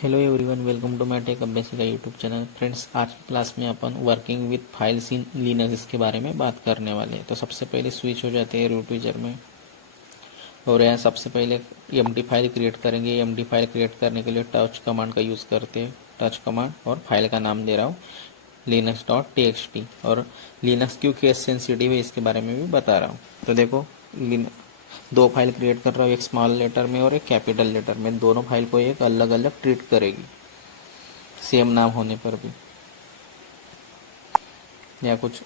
Hello everyone, welcome to my tech Abhyasi का YouTube channel. Friends, आज की क्लास में अपन working with files in Linux के बारे में बात करने वाले हैं। तो सबसे पहले स्विच हो जाते हैं रूट यूजर में और यहाँ सबसे पहले एमडी फाइल क्रिएट करेंगे। एमडी फाइल क्रिएट करने के लिए टच कमांड का यूज़ करते हैं। टच कमांड और फाइल का नाम दे रहा हूँ linux.txt और लिनक्स क्यों केस सेंसिटिव है इसके बारे में भी बता रहा हूँ। तो देखो, दो फाइल क्रिएट कर रहा हूँ, एक स्मॉल लेटर में और एक कैपिटल लेटर में। दोनों फाइल को एक अलग अलग ट्रीट करेगी सेम नाम होने पर भी। या कुछ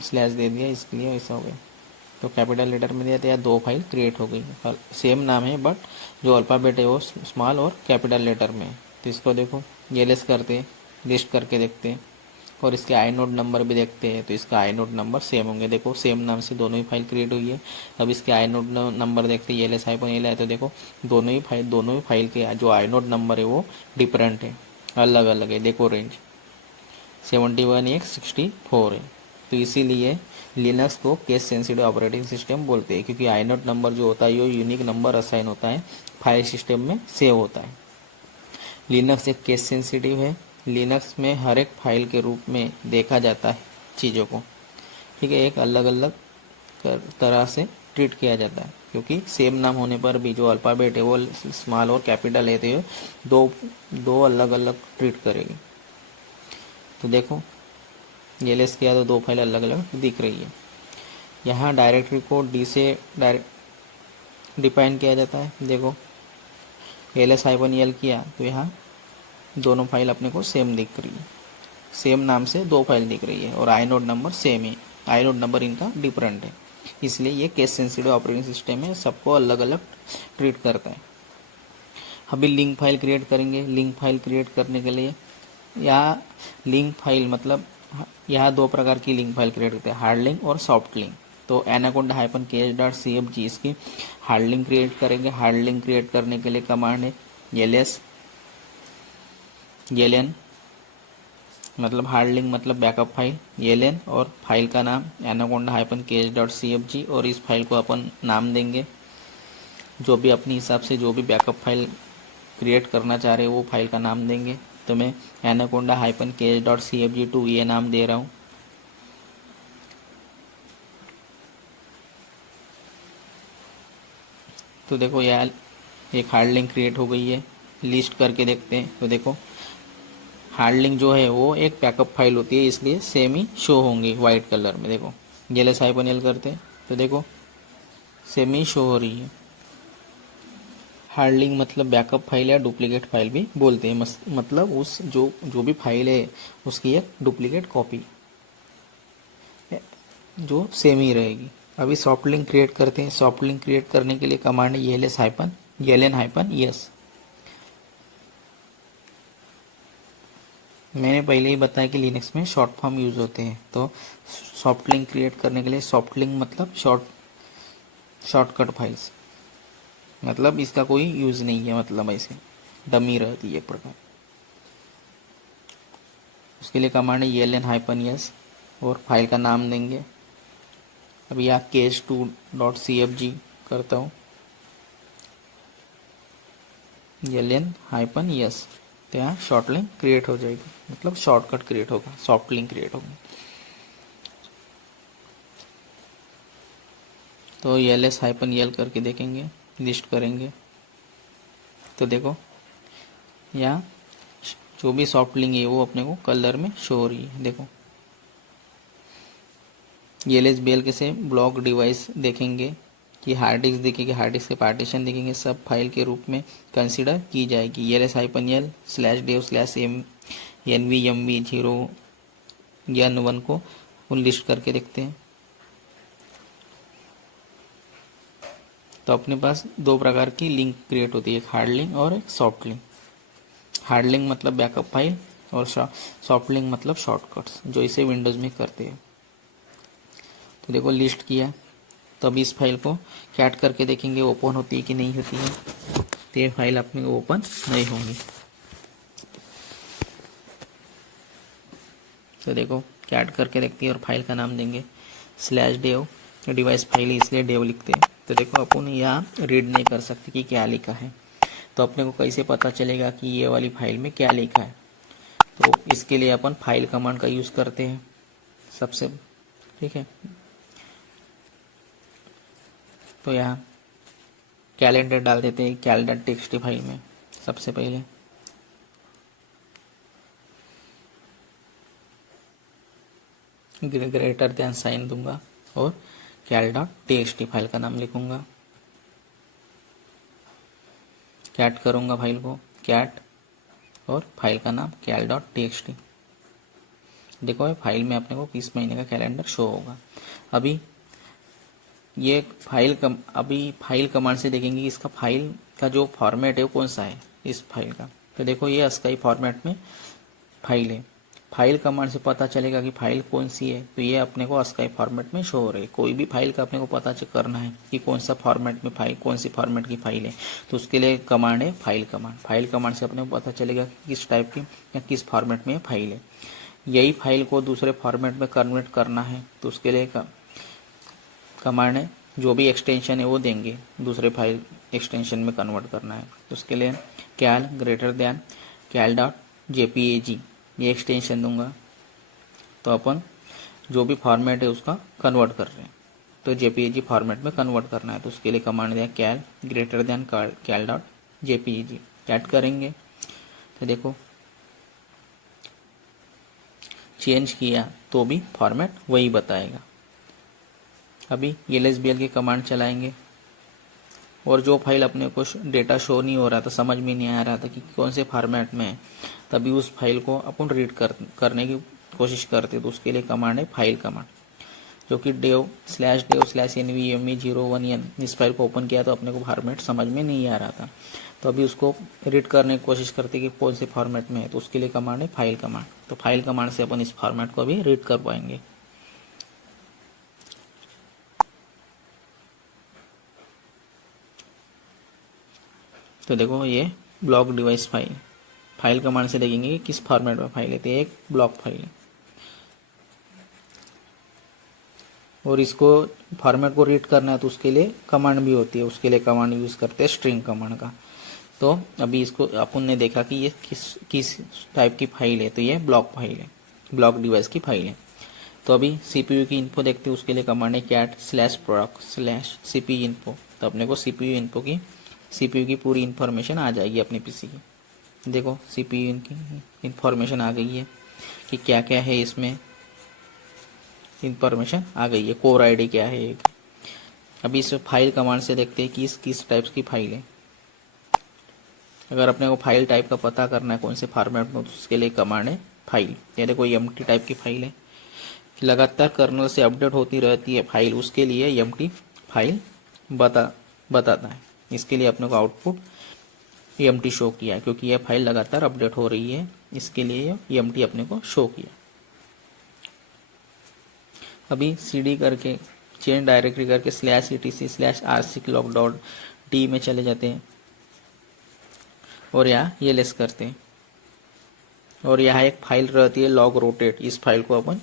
स्लैश दे दिया, इसके लिए ऐसा हो गया। तो कैपिटल लेटर में दिया तो या दो फाइल क्रिएट हो गई, सेम नाम है बट जो अल्फ़ाबेट है वो स्मॉल और कैपिटल लेटर में है। तो इसको देखो, एलएस करते लिस्ट करके देखते हैं और इसके आई नोड नंबर भी देखते हैं। तो इसका आई नोड नंबर सेम होंगे। देखो, सेम नाम से दोनों ही फाइल क्रिएट हुई है। अब इसके आई नोड नंबर देखते हैं, एल एस हाइपन एल है। तो देखो, दोनों ही फाइल के जो आई नोड नंबर है वो डिफरेंट है, अलग अलग है। देखो, रेंज 71 एक 64 है। तो इसीलिए लिनक्स को केस सेंसिटिव ऑपरेटिंग सिस्टम बोलते हैं, क्योंकि आई नोड नंबर जो होता है वो यूनिक नंबर असाइन होता है, फाइल सिस्टम में सेव होता है। लिनक्स एक केस सेंसिटिव है। लिनक्स में हर एक फाइल के रूप में देखा जाता है चीज़ों को, ठीक है। एक अलग अलग तरह से ट्रीट किया जाता है, क्योंकि सेम नाम होने पर भी जो अल्फ़ाबेट है वो स्मॉल और कैपिटल है, तो दो अलग अलग ट्रीट करेगी। तो देखो, ये लेस किया तो दो फाइल अलग अलग दिख रही है। यहाँ डायरेक्टरी को डी से डायरेक्ट डिफाइन किया जाता है। देखो, एल एस हाइपन एल किया तो यहाँ दोनों फाइल अपने को सेम दिख रही है, सेम नाम से दो फाइल दिख रही है और आई नोड नंबर सेम है। आई नोड नंबर इनका डिफरेंट है, इसलिए ये केस सेंसिटिव ऑपरेटिंग सिस्टम है, सबको अलग अलग ट्रीट करता है। अभी लिंक फाइल क्रिएट करेंगे। लिंक फाइल क्रिएट करने के लिए यहाँ लिंक फाइल मतलब यहाँ दो प्रकार की लिंक फाइल क्रिएट करते हैं, हार्ड लिंक और सॉफ्ट लिंक। तो एनाकोंडा हाइपन केस.cfg इसकी हार्ड लिंक क्रिएट करेंगे। हार्ड लिंक क्रिएट करने के लिए कमांड है एलएस एलएन, मतलब हार्ड लिंक मतलब बैकअप फाइल, एलएन और फाइल का नाम एनाकोंडा हाइपन केस.cfg। और इस फाइल को अपन नाम देंगे जो भी अपने हिसाब से, जो भी बैकअप फाइल क्रिएट करना चाह रहे हैं वो फाइल का नाम देंगे। तो मैं एनाकोंडा हाइपन केस.cfg2 ये नाम दे रहा हूँ। तो देखो यार, एक हार्ड लिंक क्रिएट हो गई है। लिस्ट करके देखते हैं। तो देखो, हार्ड लिंक जो है वो एक बैकअप फाइल होती है, इसलिए सेम ही शो होंगी वाइट कलर में। देखो, एलएस हाइपन एल करते हैं तो देखो सेम ही शो हो रही है। हार्ड लिंक मतलब बैकअप फाइल या डुप्लीकेट फाइल भी बोलते हैं, मतलब उस जो भी फाइल है उसकी एक डुप्लीकेट कॉपी जो सेम ही रहेगी। अभी सॉफ्ट लिंक क्रिएट करते हैं। सॉफ्ट लिंक क्रिएट करने के लिए कमांड है LS hyphen LN hyphen S. मैंने पहले ही बताया कि लिनक्स में शॉर्ट फॉर्म यूज होते हैं। तो सॉफ्ट लिंक क्रिएट करने के लिए, सॉफ्ट लिंक मतलब शॉर्टकट फाइल्स, मतलब इसका कोई यूज नहीं है, मतलब ऐसे डमी रहती है एक प्रकार। उसके लिए कमांड है एलएन हाइपन यस और फाइल का नाम देंगे। अभी यहाँ case2.cfg करता हूँ, एलएन हाइपन यस। तो यहाँ शॉर्ट लिंक क्रिएट हो जाएगी, मतलब शॉर्टकट क्रिएट होगा, सॉफ्ट लिंक क्रिएट होगा। तो एलएस हाइपन एल करके देखेंगे, लिस्ट करेंगे तो देखो यहाँ जो भी सॉफ्ट लिंक है वो अपने को कलर में शो हो रही है। देखो, एलएस बेल के से ब्लॉक डिवाइस देखेंगे कि हार्ड डिस्क देखेंगे, हार्ड डिस्क के पार्टीशन देखेंगे, सब फाइल के रूप में कंसिडर की जाएगी। LS hyphen L /dev /nvmv0n1 को उन लिस्ट करके देखते हैं। तो अपने पास दो प्रकार की लिंक क्रिएट होती है, एक हार्ड लिंक और एक सॉफ्ट लिंक। हार्ड लिंक मतलब बैकअप फाइल और सॉफ्ट लिंक मतलब शॉर्टकट्स, जो इसे विंडोज़ में करते हैं। तो देखो, लिस्ट किया तो अब इस फाइल को कैट करके देखेंगे ओपन होती है कि नहीं होती है। तो ये फाइल अपने को ओपन नहीं होंगी। तो देखो, कैट करके देखती है और फाइल का नाम देंगे /dev। डिवाइस फाइल इसलिए डेव लिखते हैं। तो देखो, अपन यहाँ रीड नहीं कर सकते कि क्या लिखा है। तो अपने को कैसे पता चलेगा कि ये वाली फाइल में क्या लिखा है? तो इसके लिए अपन फाइल कमांड का यूज़ करते हैं सबसे, ठीक है। तो यहाँ कैलेंडर डाल देते हैं कैलेंडर टेक्स्ट फाइल में सबसे पहले। ग्रेटर दैन साइन दूंगा और कैल डॉट टीएक्सटी फाइल का नाम लिखूंगा। कैट करूंगा फाइल को, कैट और फाइल का नाम कैल डॉट टीएक्सटी। देखो फाइल में अपने को किस महीने का कैलेंडर शो होगा। अभी ये अभी फाइल कमांड से देखेंगे कि इसका फाइल का जो फॉर्मेट है वो कौन सा है इस फाइल का। तो देखो ये ASCII फॉर्मेट में फाइल है। फाइल कमांड से पता चलेगा कि फाइल कौन सी है, तो ये अपने को ASCII फॉर्मेट में शो हो रही है। कोई भी फाइल का अपने को पता करना है कि कौन सा फॉर्मेट में फाइल, कौन सी फॉर्मेट की फाइल है, तो उसके लिए कमांड है फाइल कमांड। फाइल कमांड से अपने को पता चलेगा कि किस टाइप की या किस फॉर्मेट में फाइल है। यही फाइल को दूसरे फॉर्मेट में कन्वर्ट करना है तो उसके लिए कमांड है, जो भी एक्सटेंशन है वो देंगे, दूसरे फाइल एक्सटेंशन में कन्वर्ट करना है तो उसके लिए कैल ग्रेटर दैन कैल डॉट जेपीईजी ये एक्सटेंशन दूंगा। तो अपन जो भी फॉर्मेट है उसका कन्वर्ट कर रहे हैं, तो जेपीईजी फॉर्मेट में कन्वर्ट करना है तो उसके लिए कमांड दिया कैल ग्रेटर दैन कैल डॉट जेपीईजी। ऐड करेंगे तो देखो चेंज किया तो भी फॉर्मेट वही बताएगा। अभी LSBL की कमांड चलाएंगे और जो फाइल अपने को डेटा शो नहीं हो रहा था, समझ में नहीं आ रहा था कि कौन से फॉर्मेट में है, तभी उस फाइल को अपन रीड करने की कोशिश करते तो उसके लिए कमांड है फाइल कमांड, जो कि dev/nvme01n। इस फाइल को ओपन किया तो अपने को फॉर्मेट समझ में नहीं आ रहा था, तो अभी उसको रीड करने की कोशिश करते कि कौन से फॉर्मेट में है, तो उसके लिए कमांड है फाइल कमांड। तो फाइल कमांड से अपन इस फॉर्मेट को भी रीड कर पाएंगे। तो देखो ये ब्लॉक डिवाइस फाइल कमांड से देखेंगे कि किस फॉर्मेट में फाइल है, तो एक ब्लॉक फाइल है और इसको फॉर्मेट को रीड करना है तो उसके लिए कमांड भी होती है, उसके लिए कमांड यूज़ करते हैं स्ट्रिंग कमांड का। तो अभी इसको अपन ने देखा कि ये किस टाइप की फाइल है, तो ये ब्लॉक फाइल है, ब्लॉक डिवाइस की फाइल है। तो अभी CPU की इन्फो देखते हैं, उसके लिए कमांड है cat/proc/cpu इन्फो। तो अपने को CPU की पूरी इन्फॉर्मेशन आ जाएगी अपने PC की। देखो CPU की इन्फॉर्मेशन आ गई है कि क्या क्या है, इसमें इन्फॉर्मेशन आ गई है, कोर ID क्या है। अभी इस फाइल कमांड से देखते हैं कि किस टाइप की फाइल है। अगर अपने को फाइल टाइप का पता करना है कौन से फॉर्मेट में, तो उसके लिए कमांड है फाइल। ये देखो empty टाइप की फाइल है, लगातार कर्नल से अपडेट होती रहती है फाइल, उसके लिए empty फाइल बताता है। इसके लिए अपने को आउटपुट empty शो किया क्योंकि यह फाइल लगातार अपडेट हो रही है, इसके लिए empty अपने को शो किया। अभी CD करके चेंज डायरेक्टरी करके /etc/rclog.d में चले जाते हैं और यहाँ ये लेस करते हैं और यहाँ एक फाइल रहती है log rotate। इस फाइल को अपन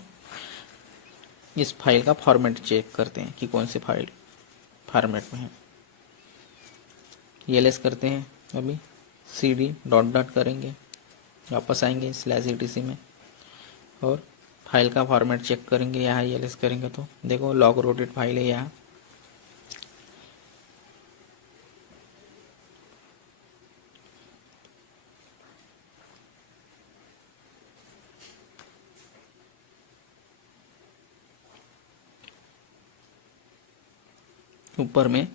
इस फाइल का फॉर्मेट चेक करते हैं कि कौन से फाइल फॉर्मेट में है, ये लेस करते हैं। अभी CD डॉट करेंगे, वापस आएंगे /etc में और फाइल का फॉर्मेट चेक करेंगे। यहाँ ये लेस करेंगे तो देखो log rotate फाइल है यहाँ। ऊपर में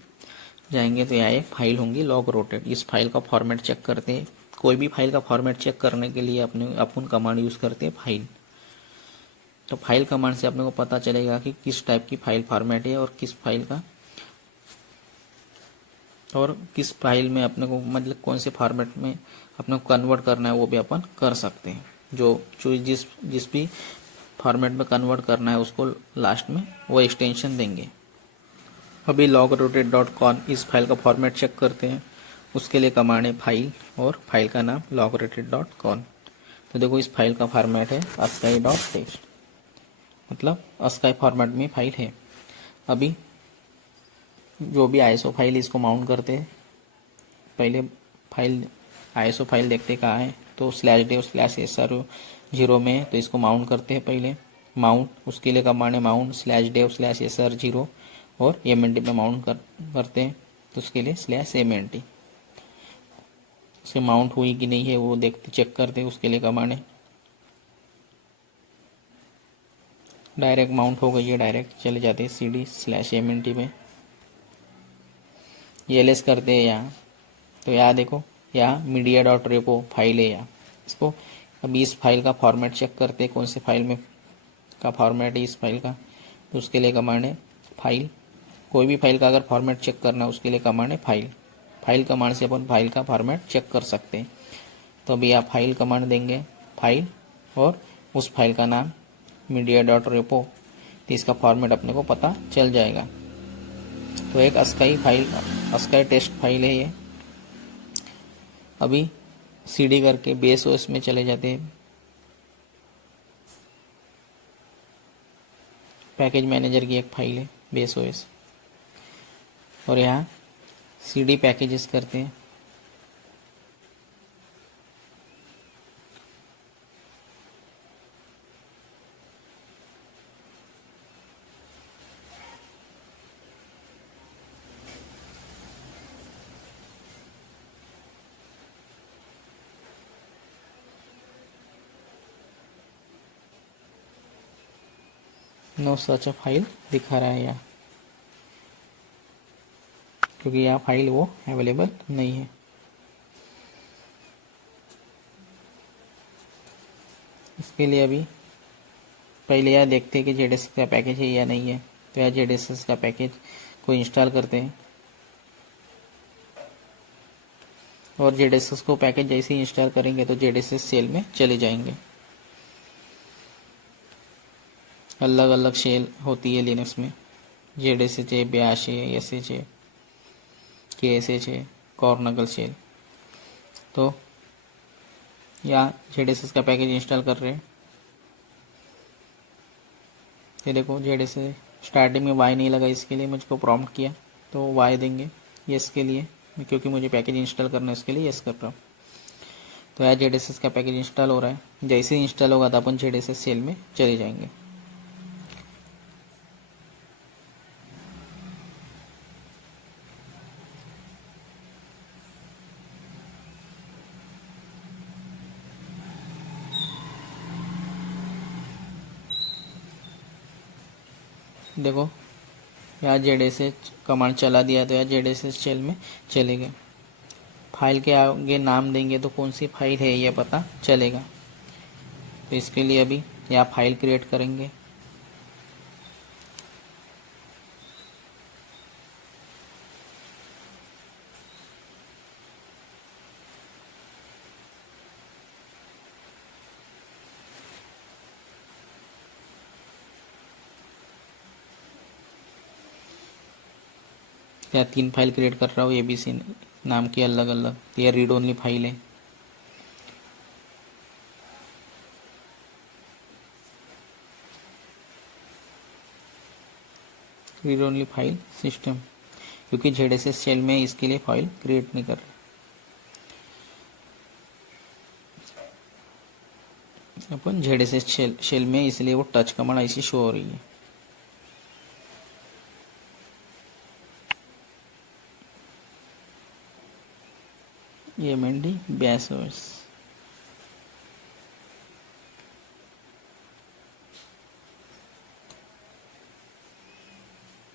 जाएंगे तो यहाँ एक फाइल होंगी log rotate। इस फाइल का फॉर्मेट चेक करते हैं। कोई भी फाइल का फॉर्मेट चेक करने के लिए अपन कमांड यूज़ करते हैं फाइल। तो फाइल कमांड से अपने को पता चलेगा कि किस टाइप की फाइल फॉर्मेट है और किस फाइल में अपने को मतलब कौन से फॉर्मेट में अपने को कन्वर्ट करना है, वो भी अपन कर सकते हैं। जो जिस भी फॉर्मेट में कन्वर्ट करना है उसको लास्ट में वो एक्सटेंशन देंगे। अभी logrotate.con इस फाइल का फॉर्मेट चेक करते हैं, उसके लिए कमांड है फाइल और फाइल का नाम logrotate.con। तो देखो इस फाइल का फॉर्मेट है ASCII.text, मतलब ASCII फॉर्मेट में फाइल है। अभी जो भी ISO फाइल इसको माउंट करते हैं, पहले फाइल आईएसओ फाइल देखते कहाँ है, तो /dev/sr0 में है, तो इसको माउंट करते हैं पहले। माउंट उसके लिए कमांड है माउंट /dev/sr0 और mnt पे माउंट करते हैं, तो उसके लिए /mnt। उससे माउंट हुई कि नहीं है वो देखते चेक करते हैं, उसके लिए कमांड है डायरेक्ट माउंट हो गई है, डायरेक्ट चले जाते हैं cd/mnt में। ls करते हैं यहाँ, तो यहाँ देखो यहाँ media.repo फाइल है यहाँ। इसको अभी इस फाइल का फॉर्मेट चेक करते हैं, कौन से फाइल में का फॉर्मेट है इस फाइल का, तो उसके लिए कमांड है फाइल। कोई भी फाइल का अगर फॉर्मेट चेक करना है उसके लिए कमांड है फाइल। फाइल कमांड से अपन फाइल का फॉर्मेट चेक कर सकते हैं। तो अभी आप फाइल कमांड देंगे, फाइल और उस फाइल का नाम media.repo, तो इसका फॉर्मेट अपने को पता चल जाएगा। तो एक ASCII file, ASCII test file है ये। अभी सीडी करके बेस ओएस में चले जाते हैं। पैकेज मैनेजर की एक फाइल है बेस ओएस, और यहाँ सीडी पैकेजेस करते हैं। नो सच फाइल दिखा रहा है यहाँ, क्योंकि यहाँ फाइल वो अवेलेबल नहीं है। इसके लिए अभी पहले यह देखते हैं कि जेडीएस का पैकेज है या नहीं है, तो यहाँ जेडीएस का पैकेज को इंस्टॉल करते हैं, और जेडीएस को पैकेज जैसे ही इंस्टॉल करेंगे तो जेडीएस सेल में चले जाएंगे। अलग अलग शेल होती है लिनक्स में, ZSH है, bash है, sh है, ksh है, कॉर्नगल शेल। तो यहाँ ZSH का पैकेज इंस्टॉल कर रहे हैं। ये देखो ZSH स्टार्टिंग में y नहीं लगा, इसके लिए मुझको प्रॉम्प्ट किया, तो y देंगे यस के लिए, क्योंकि मुझे पैकेज इंस्टॉल करना है उसके लिए यस कर रहा हूँ। तो यहाँ ZSH का पैकेज इंस्टॉल हो रहा है। जैसे ही इंस्टॉल होगा तो अपन ZSH सेल में चले जाएंगे। देखो यहाँ ZSH कमांड चला दिया, तो यहाँ ZSH शेल में चले गए। फाइल के आगे नाम देंगे तो कौन सी फाइल है ये पता चलेगा। तो इसके लिए अभी यहाँ फाइल क्रिएट करेंगे। यहाँ 3 फाइल क्रिएट कर रहा हूँ ABC नाम की अलग अलग। यह रीड ओनली फाइल है। रीड ओनली फाइल सिस्टम, क्योंकि ZSH शेल में इसके लिए फाइल क्रिएट नहीं कर रहा। अपन ZSH शेल में, इसलिए वो टच कमांड ऐसी शो हो रही है। mnd bash os,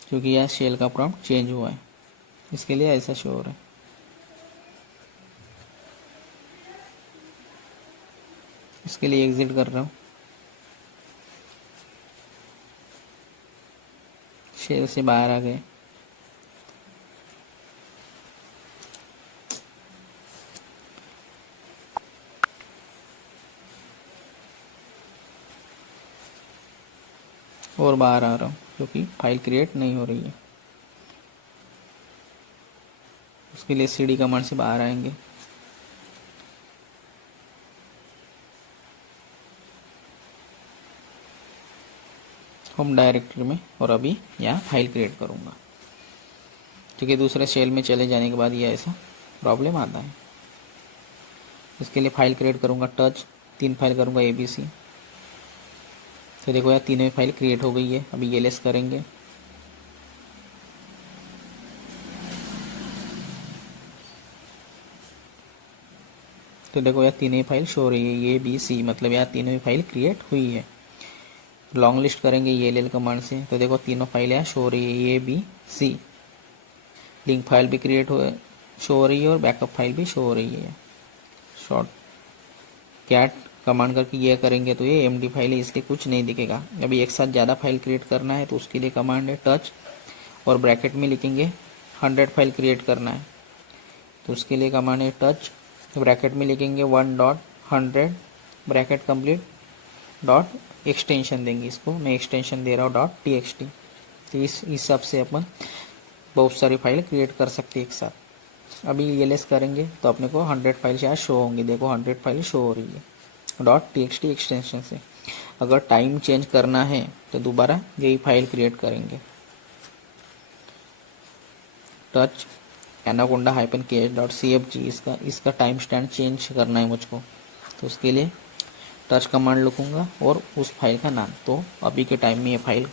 क्योंकि यह शेल का प्रॉम्प्ट चेंज हुआ है, इसके लिए ऐसा शो हो रहा है। इसके लिए एग्जिट कर रहा हूँ। शेल से बाहर आ गए। और बाहर आ रहा हूँ क्योंकि फाइल क्रिएट नहीं हो रही है। उसके लिए cd कमांड से बाहर आएंगे। होम डायरेक्टरी में, और अभी यहाँ फाइल क्रिएट करूँगा, क्योंकि दूसरे शेल में चले जाने के बाद ये ऐसा प्रॉब्लम आता है। इसके लिए फाइल क्रिएट करूँगा टच, 3 फाइल करूँगा ABC। तो देखो यार तीनों ही फाइल क्रिएट हो गई है। अभी एलएस करेंगे, तो देखो यार तीनों ही फाइल शो हो रही है, ABC, मतलब यार तीनों ही फाइल क्रिएट हुई है। लॉन्ग लिस्ट करेंगे ELL कमांड से, तो देखो तीनों फाइल यार शो हो रही है, ABC। लिंक फाइल भी क्रिएट हो शो हो रही है और बैकअप फाइल भी शो हो रही है। शॉर्ट कैट कमांड करके ये करेंगे तो ये MD फाइल है, इसलिए कुछ नहीं दिखेगा। अभी एक साथ ज़्यादा फाइल क्रिएट करना है तो उसके लिए कमांड है टच, और ब्रैकेट में लिखेंगे 100 फाइल क्रिएट करना है, तो उसके लिए कमांड है टच, ब्रैकेट में लिखेंगे 1.100 ब्रैकेट कंप्लीट डॉट एक्सटेंशन देंगे। इसको मैं एक्सटेंशन दे रहा हूँ .txt। तो इस हिसाब से अपन बहुत सारी फाइल क्रिएट कर सकते हैं एक साथ। अभी ELS करेंगे तो अपने को 100 फाइल शायद शो होंगी। देखो 100 फाइल शो हो रही है .txt एक्सटेंशन से। अगर टाइम चेंज करना है तो दोबारा यही फाइल क्रिएट करेंगे, टच एनाकोंडा -ks.cfg। इसका टाइम स्टैम्प चेंज करना है मुझको, तो उसके लिए टच कमांड लिखूंगा और उस फाइल का नाम, तो अभी के टाइम में ये फाइल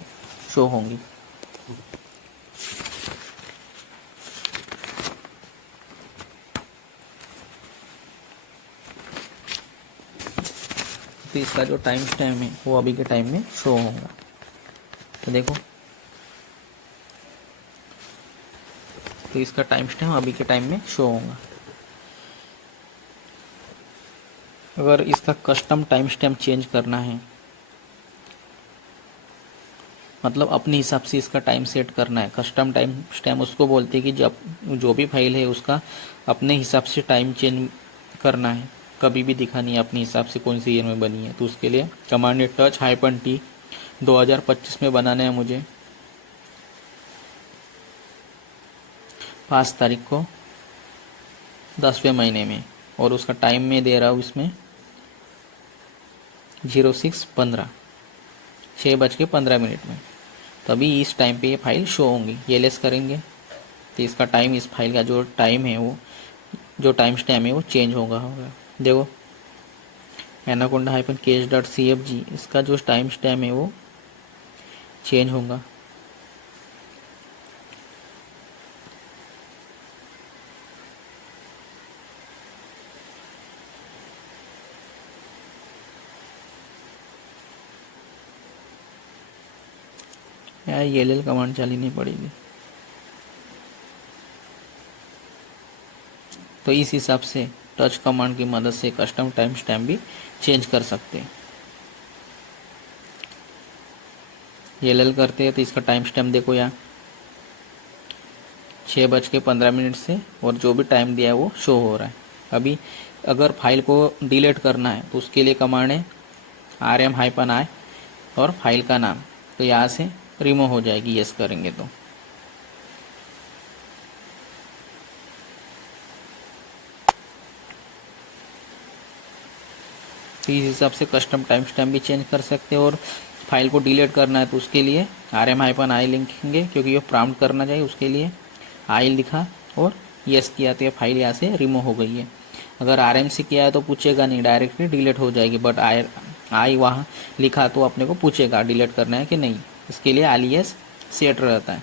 शो होंगी। तो इसका जो टाइम स्टैम्प है वो अभी के टाइम में शो होगा। तो देखो, तो इसका टाइम स्टैम्प अभी के टाइम में शो होगा। अगर इसका कस्टम टाइम स्टैम्प चेंज करना है, मतलब अपने हिसाब से इसका टाइम सेट करना है। कस्टम टाइम स्टैम्प उसको बोलते हैं कि जब जो भी फाइल है उसका अपने हिसाब से टाइम चेंज करना है, कभी भी दिखानी है अपने हिसाब से कौन सी ईयर में बनी है। तो उसके लिए कमांड है टच -t 2025 में बनाना है मुझे, 5 तारीख को 10वें महीने में, और उसका टाइम में दे रहा हूँ इसमें 06:15 6:15 में। तो अभी इस टाइम पे ये फाइल शो होंगी। ELS करेंगे तो इसका टाइम, इस फाइल का जो टाइम है वो, जो टाइम स्टैम्प है वो चेंज होगा। देखो एनाकोंडा -ks.cfg, इसका जो टाइम स्टैम्प है वो चेंज होगा। यार ELL कमांड चलानी पड़ेगी। तो इस हिसाब से टच कमांड की मदद से कस्टम टाइम स्टैम्प भी चेंज कर सकते हैं। ELL करते हैं तो इसका टाइम स्टैम्प देखो यहाँ 6:15 से, और जो भी टाइम दिया है वो शो हो रहा है। अभी अगर फाइल को डिलीट करना है तो उसके लिए कमांड है rm-i और फाइल का नाम, तो यहाँ से रिमूव हो जाएगी यस करेंगे तो। इस हिसाब से कस्टम टाइम स्टैम्प भी चेंज कर सकते हैं। और फाइल को डिलीट करना है तो उसके लिए rm-i लिखेंगे, क्योंकि ये प्रॉम्प्ट करना चाहिए, उसके लिए आई लिखा और यस किया तो ये फाइल यहाँ से रिमूव हो गई है। अगर rm से किया है तो पूछेगा नहीं, डायरेक्टली डिलीट हो जाएगी, बट आई वहाँ लिखा तो अपने को पूछेगा डिलीट करना है कि नहीं। इसके लिए एलियास सेट रहता है,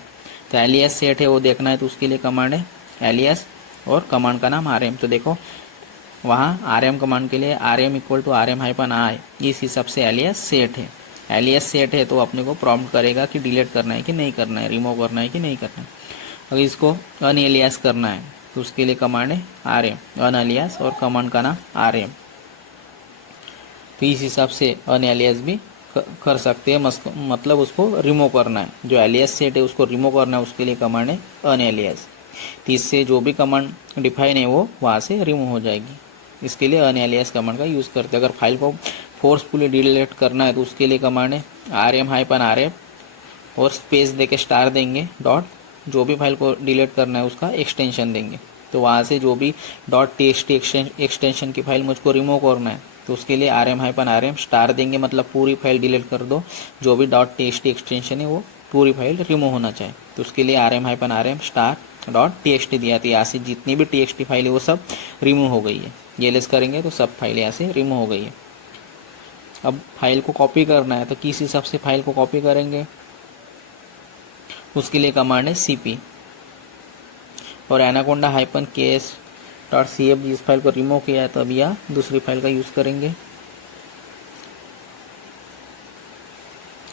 तो एलियास सेट है वो देखना है, तो उसके लिए कमांड है एलियास और कमांड का नाम rm। तो देखो वहाँ rm कमांड के लिए rm = rm-i, इस हिसाब से एलियास सेट है। एलियास सेट है तो अपने को प्रॉम्प्ट करेगा कि डिलीट करना है कि नहीं करना है, रिमूव करना है कि नहीं करना है। अगर इसको अनएलियास करना है तो उसके लिए कमांड है rm अनएलियास और कमांड का नाम rm। तो इस हिसाब से अनएलियास भी कर सकते हैं, मतलब उसको रिमूव करना है, जो एलियास सेट है उसको रिमूव करना है, उसके लिए कमांड है अनएलियास। तो इससे जो भी कमांड डिफाइन है वो वहाँ से रिमूव हो जाएगी। इसके लिए अनएलियास कमांड का यूज़ करते हैं। अगर फाइल को फोर्सफुली डिलीट करना है तो उसके लिए कमांड है rm-rf और स्पेस देके स्टार देंगे, डॉट, जो भी फाइल को डिलीट करना है उसका एक्सटेंशन देंगे। तो वहाँ से जो भी .txt एक्सटेंशन की फाइल मुझको रिमूव करना है तो उसके लिए rm-rf स्टार देंगे, मतलब पूरी फाइल डिलीट कर दो, जो भी .txt एक्सटेंशन है वो पूरी फाइल रिमूव होना चाहिए। तो उसके लिए rm-rf स्टार .txt दिया, तो यहाँ से जितनी भी txt फाइल है वो सब रिमूव हो गई है। एलएस करेंगे तो सब फाइल यहाँ से रिमूव हो गई है। अब फाइल को कॉपी करना है तो किस हिसाब से फाइल को कॉपी करेंगे, उसके लिए कमांड है cp और एनाकोंडा -ks.cf जिस फाइल को रिमूव किया है तो अब यह दूसरी फाइल का यूज़ करेंगे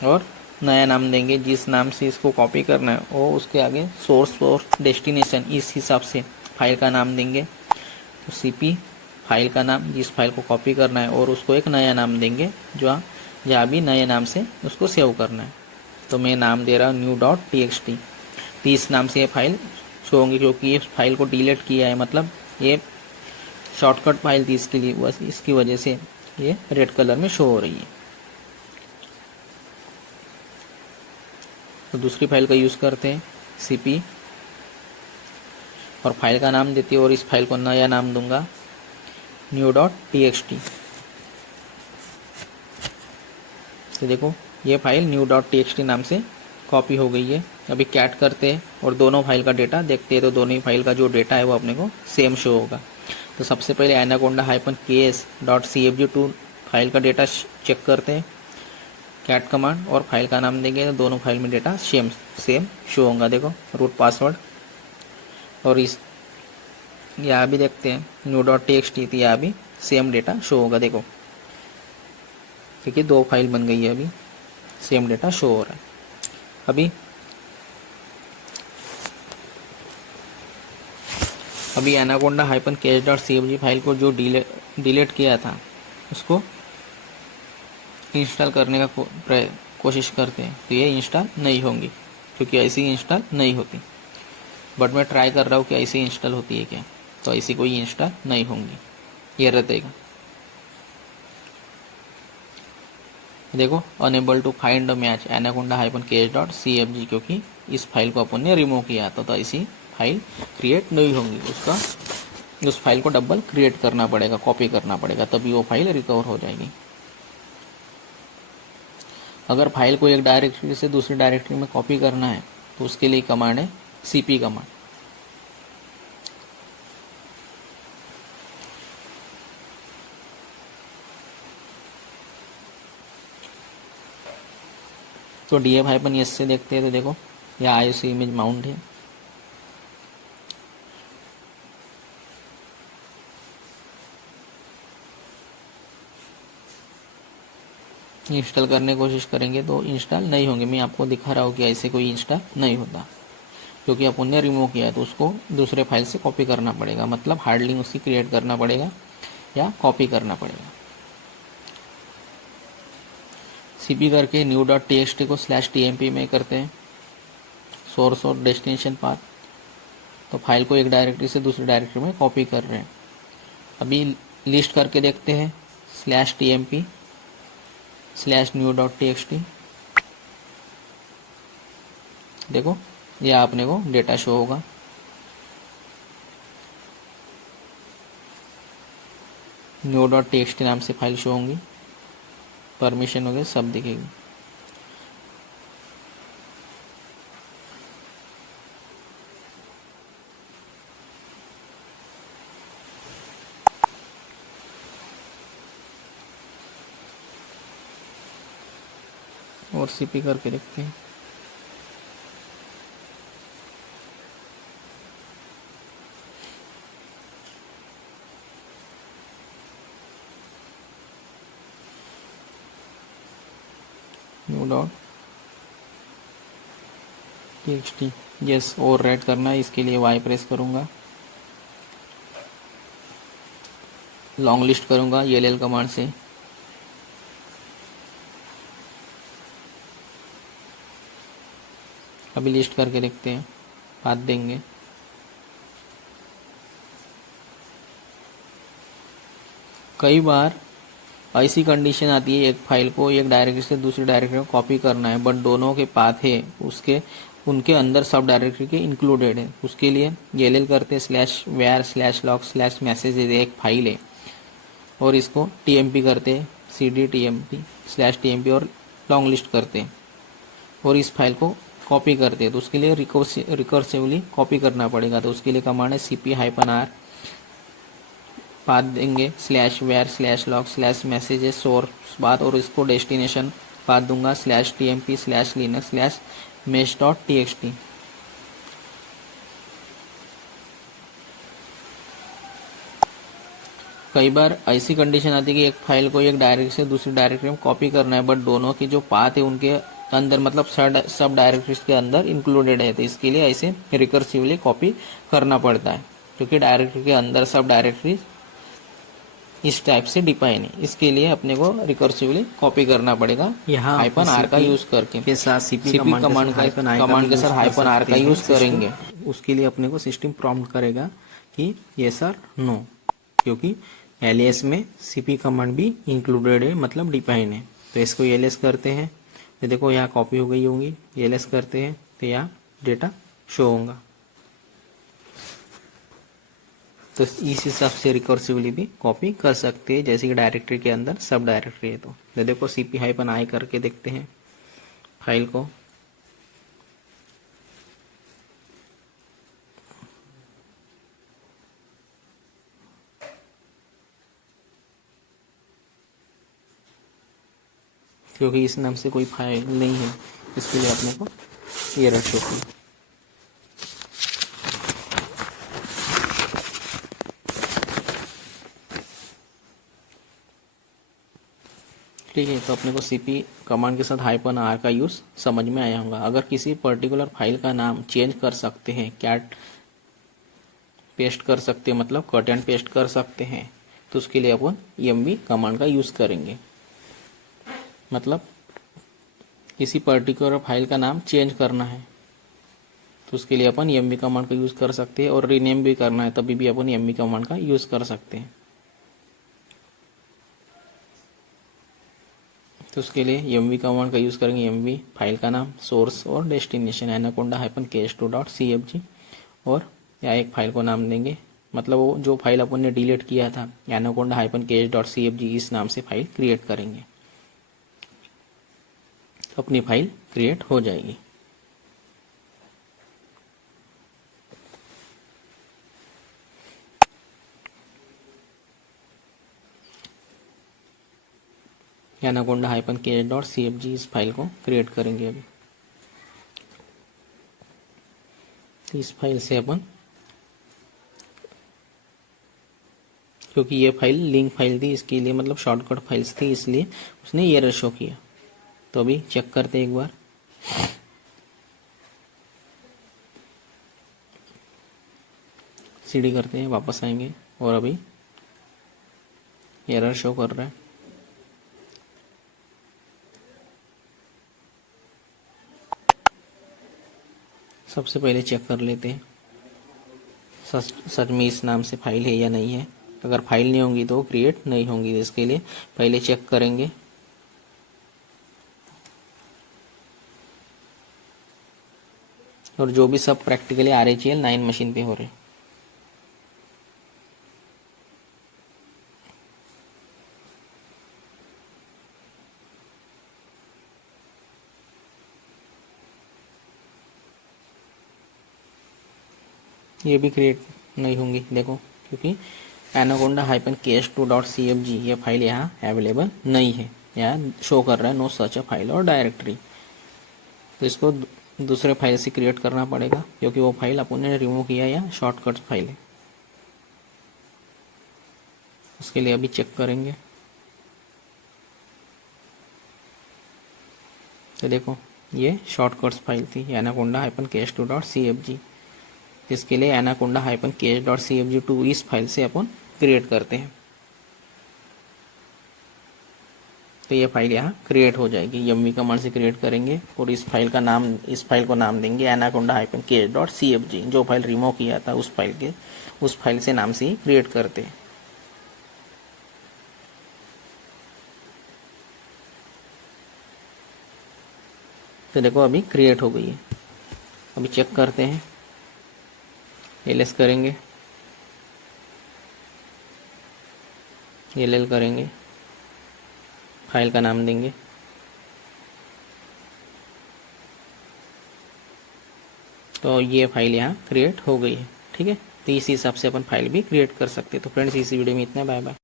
और नया नाम देंगे। जिस नाम से इसको कॉपी करना है वो उसके आगे सोर्स और डेस्टिनेशन इस हिसाब से फाइल का नाम देंगे। तो cp फाइल का नाम जिस फाइल को कॉपी करना है और उसको एक नया नाम देंगे जो जहाँ भी नए नाम से उसको सेव करना है। तो मैं नाम दे रहा हूँ new.txt। तो इस नाम से ये फाइल शो होंगी क्योंकि ये फाइल को डिलीट किया है, मतलब ये शॉर्टकट फाइल थी इसके लिए, बस इसकी वजह से ये रेड कलर में शो हो रही है। तो दूसरी फाइल का यूज़ करते हैं cp और फाइल का नाम देती है और इस फाइल को नया नाम दूंगा new.txt। तो देखो ये फाइल new.txt नाम से कॉपी हो गई है। अभी कैट करते हैं और दोनों फाइल का डेटा देखते हैं तो दोनों ही फाइल का जो डेटा है वो अपने को सेम शो होगा। तो सबसे पहले एनाकोंडा -ks.cfg2 फाइल का डेटा चेक करते हैं, कैट कमांड और फाइल का नाम देंगे तो दोनों फाइल में डेटा सेम शो होगा। देखो रूट पासवर्ड और इस यहाँ भी देखते हैं new.txt तो यहाँ भी सेम डेटा शो होगा। देखो देखिए दो फाइल बन गई है, अभी सेम डेटा शो हो रहा है। अभी एनाकोंडा -ks.cfg फाइल को जो डिलीट किया था उसको इंस्टॉल करने का कोशिश करते हैं तो ये इंस्टॉल नहीं होंगी क्योंकि ऐसी इंस्टॉल नहीं होती। बट मैं ट्राई कर रहा हूँ कि ऐसी इंस्टॉल होती है क्या, तो ऐसी कोई इंस्टॉल नहीं होंगी, ये रहेगा। देखो unable to find a match Anaconda -ks.cfg क्योंकि इस फाइल को अपन ने रिमूव किया था तो ऐसी फाइल क्रिएट नहीं होंगी। उस फाइल को डबल क्रिएट करना पड़ेगा, कॉपी करना पड़ेगा, तभी वो फाइल रिकवर हो जाएगी। अगर फाइल को एक डायरेक्टरी से दूसरी डायरेक्टरी में कॉपी करना है तो उसके लिए कमांड है cp कमांड। तो df-s से देखते हैं तो देखो यह ISO इमेज माउंट है। इंस्टॉल करने की कोशिश करेंगे तो इंस्टॉल नहीं होंगे। मैं आपको दिखा रहा हूँ कि ऐसे कोई इंस्टॉल नहीं होता क्योंकि अपन ने रिमूव किया है तो उसको दूसरे फाइल से कॉपी करना पड़ेगा, मतलब हार्ड लिंक उसकी क्रिएट करना पड़ेगा या कॉपी करना पड़ेगा। cp करके new.txt को /tmp में करते हैं सोर्स और डेस्टिनेशन पाथ। तो फाइल को एक डायरेक्टरी से दूसरी डायरेक्टरी में कॉपी कर रहे हैं। अभी लिस्ट करके देखते हैं /tmp /new.txt। देखो यह अपने को डेटा शो होगा। new.txt नाम से फाइल शो होंगी, परमिशन वगैरह सब दिखेगी। और cp करके देखते हैं। new.txt यस और राइट करना है, इसके लिए y प्रेस करूँगा, लॉन्ग लिस्ट करूँगा ll कमांड से। अभी लिस्ट करके देखते हैं, पाथ देंगे। कई बार ऐसी कंडीशन आती है एक फाइल को एक डायरेक्टरी से दूसरी डायरेक्टरी में कॉपी करना है बट दोनों के पाथ है उनके अंदर सब डायरेक्टरी के इंक्लूडेड है। उसके लिए ll करते /var/log/messages एक फाइल है और इसको tmp करते cd tmp/tmp और लॉन्ग लिस्ट करते और इस फाइल को कॉपी करते तो उसके लिए रिकर्सिवली कॉपी करना पड़ेगा। तो उसके लिए कमांड है cp-r पाथ देंगे slash var slash log slash messages source path, और इसको डेस्टिनेशन पाथ दूंगा slash TMP slash Linux slash mesh dot TXT. कई बार ऐसी कंडीशन आती है कि एक फाइल को एक डायरेक्टरी से दूसरी डायरेक्टरी में कॉपी करना है, बट दोनों की जो पाथ है उनके अंदर मतलब सब डायरेक्टरीज के अंदर इंक्लूडेड है, तो इसके लिए ऐसे रिकर्सिवली कॉपी करना पड़ता है, क्योंकि डायरेक्टरी के अंदर सब डायरेक्टरी इस टाइप से डिफाइन है। इसके लिए अपने को रिकर्सिवली कॉपी करना पड़ेगा यहाँ हाइपन आर का यूज करके। के साथ सीपी कमांड के साथ हाइपन आर का यूज करेंगे। उसके लिए अपने को सिस्टम प्रॉम्प्ट करेगा कि यस और नो, क्योंकि एलियस में सीपी कमांड भी इंक्लूडेड है, मतलब डिफाइन है। तो इसको एलियस करते हैं तो देखो यहाँ कॉपी हो गई होंगी, एलियस करते हैं तो यहाँ डेटा शो होगा। तो इस हिसाब से रिकर्सिवली भी कॉपी कर सकते हैं, जैसे कि डायरेक्टरी के अंदर सब डायरेक्टरी है। तो देखो सीपी हाइपन आई करके देखते हैं फाइल को। क्योंकि इस नाम से कोई फाइल नहीं है, इसके लिए अपने को एरर शो की। ठीक है, तो अपने को सीपी कमांड के साथ हाइपन आर का यूज समझ में आया होगा। अगर किसी पर्टिकुलर फाइल का नाम चेंज कर सकते हैं, कैट पेस्ट कर सकते हैं, मतलब कट एंड पेस्ट कर सकते हैं, तो उसके लिए अपन एमवी कमांड का यूज करेंगे। मतलब किसी पर्टिकुलर फाइल का नाम चेंज करना है तो उसके लिए अपन एमवी कमांड का यूज कर सकते हैं, और रीनेम भी करना है तभी भी अपन एमवी कमांड का यूज कर सकते हैं। तो उसके लिए एमवी कमांड का यूज करेंगे। एमवी फाइल का नाम, सोर्स और डेस्टिनेशन एनाकोंडा हाइपन केस2 डॉट CFG, और या एक फाइल को नाम देंगे, मतलब वो जो फाइल अपन ने डिलीट किया था anaconda hyphen case dot CFG, इस नाम से फाइल क्रिएट करेंगे, तो अपनी फाइल क्रिएट हो जाएगी। Anaconda hyphen case dot CFG इस फाइल को क्रिएट करेंगे अभी। तो इस फाइल से अपन, क्योंकि ये फाइल लिंक फाइल थी इसके लिए, मतलब शॉर्टकट फाइल्स थी, इसलिए उसने एरर शो किया। तो अभी चेक करते हैं एक बार। सीडी करते हैं, वापस आएंगे, और अभी एरर शो कर रहा है। सबसे पहले चेक कर लेते हैं सच में इस नाम से फाइल है या नहीं है। अगर फाइल नहीं होंगी तो क्रिएट नहीं होंगी, इसके लिए पहले चेक करेंगे। और जो भी सब प्रैक्टिकली RHEL 9 मशीन पे हो रहे। ये भी क्रिएट नहीं होंगी, देखो, क्योंकि एनाकोंडा हाइपन केस2 डॉट CFG ये फाइल यहाँ अवेलेबल नहीं है, यहाँ शो कर रहा है नो सच अ फाइल और डायरेक्टरी। तो इसको दूसरे फाइल से क्रिएट करना पड़ेगा, क्योंकि वो फाइल अपन ने रिमूव किया या शॉर्टकट फाइल है। उसके लिए अभी चेक करेंगे। तो देखो ये शॉर्टकट्स फाइल थी एनाकोंडा हाइपन केस2 डॉट CFG। इसके लिए anaconda hyphen case dot CFG2 इस फाइल से अपन क्रिएट करते हैं, तो ये फाइल यहाँ क्रिएट हो जाएगी। एमवी कमांड से क्रिएट करेंगे, और इस फाइल का नाम, इस फाइल को नाम देंगे anaconda hyphen case dot CFG। जो फाइल रिमूव किया था उस फाइल से नाम से ही क्रिएट करते हैं। तो देखो अभी क्रिएट हो गई है। अभी चेक करते हैं, एलएस करेंगे, एलएल करेंगे, फाइल का नाम देंगे, तो ये फाइल यहाँ क्रिएट हो गई है। ठीक है। तो इस हिसाब से अपन फाइल भी क्रिएट कर सकते हैं। तो फ्रेंड्स इसी वीडियो में इतना, बाय बाय।